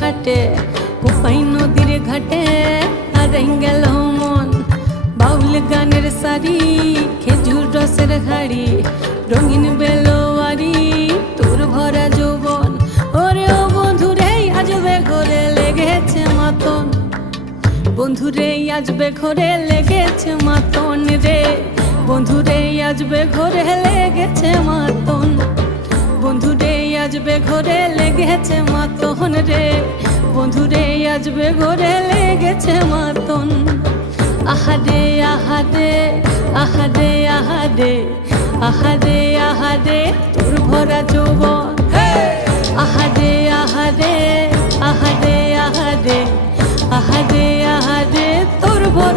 খাটে কোপাই নদীর ঘাটে হারাই গেল মন বাউল গানের সারি খেজুর রসের হাড়ি রঙিন বেলোয়ারি তোর ভরা যৌবন ওরে ও বন্ধুরে আজবে ঘরে লেগেছে মাতন বন্ধুরে আজবে ঘরে লেগেছে মাতন রে বন্ধুরে আজবে ঘরে লেগেছে মাতন বন্ধুরে আজবে ঘরে লেগেছে মাতন রে বন্ধুরে আজবে ঘরে লেগেছে মাতন আহারে আহারে আহারে আহারে আহারে আহারে তোর ভরা যৌবন আহারে আহারে আহারে আহারে আহারে আহারে তোর ভরা